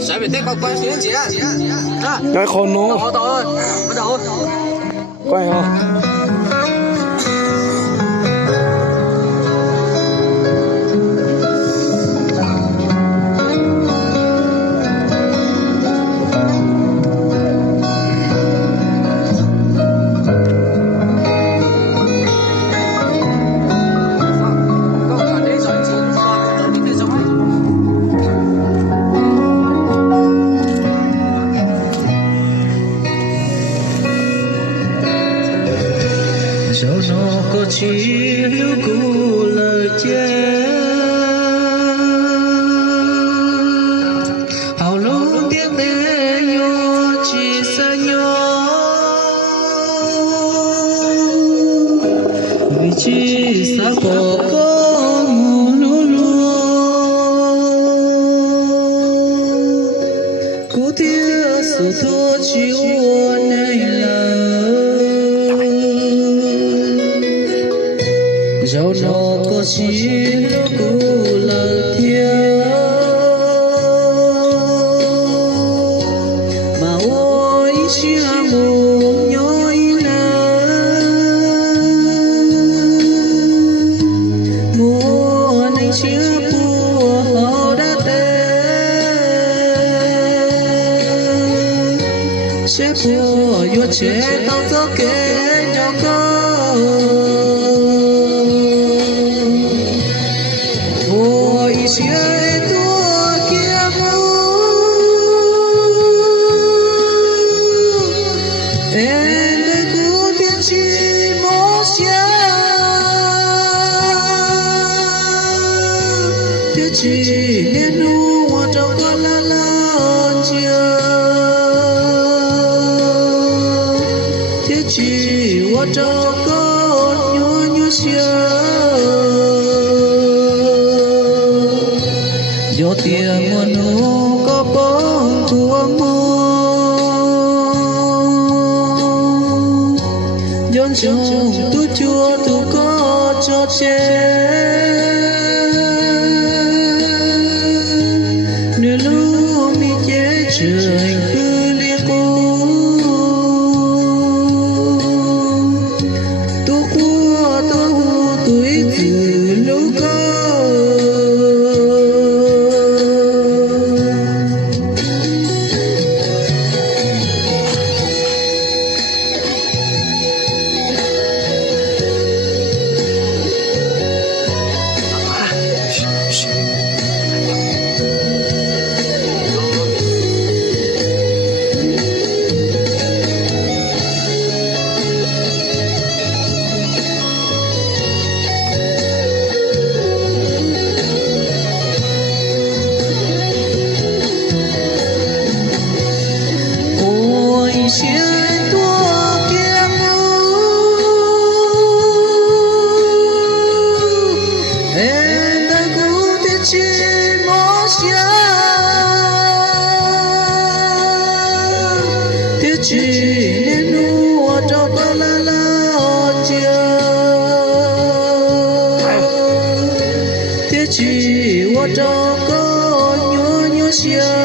Sẽ bị tết qua quay xuống chị á. Cái khôn nó. To ơi, bắt đầu. Quay không? dẫu nó có chỉ lưu cụ lời chê hào luôn tiếng đê nhô chỉ xa nhô vì chỉ xa bỏ có lũ lúa cố tiếc sự thua chịu này là dẫu nó có chỉ nó cũng là thiêng mà ôi chỉ một nhói mùa này chưa bùa họ đã đến sẽ bùa vô chế tao cho kể cho con Hãy do tiền muôn hô có bóng của mô dọn trong tu chua tu có cho chê nửa lúc mi chế trời cứ liên cô tu qua tu tuổi từ lúc có chỉ nên nuôi cho con la chưa thế chỉ cho con nhớ nhớ